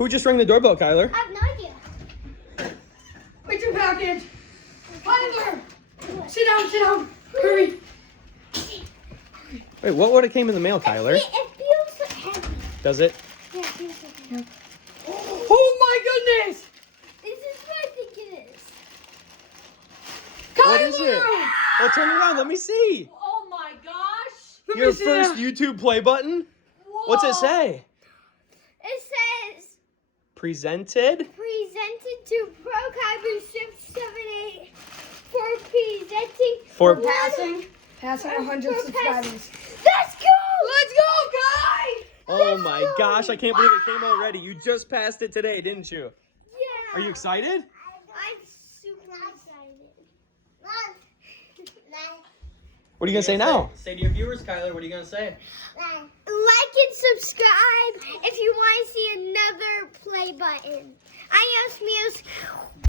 Who just rang the doorbell, Kyler? I have no idea. Wait your package. Kyler! Sit down. Hurry. Wait, what would have came in the mail, Kyler? It feels heavy. Does it? Yeah, it feels heavy. Oh my goodness! This is what I think it is. Kyler! What is it? Oh, turn it around. Let me see. Oh my gosh! Your first YouTube play button? What's it say? It says Presented? presented to Pro Kyber 678 for presenting For Passing 100 subscribers. Let's go! Let's go, guys! Oh my gosh, I can't believe it came already. You just passed it today, didn't you? Yeah. Are you excited? I'm super excited. What are you going to say now? Say to your viewers, Kyler, what are you going to say? Like and subscribe if you want to see another play button. I know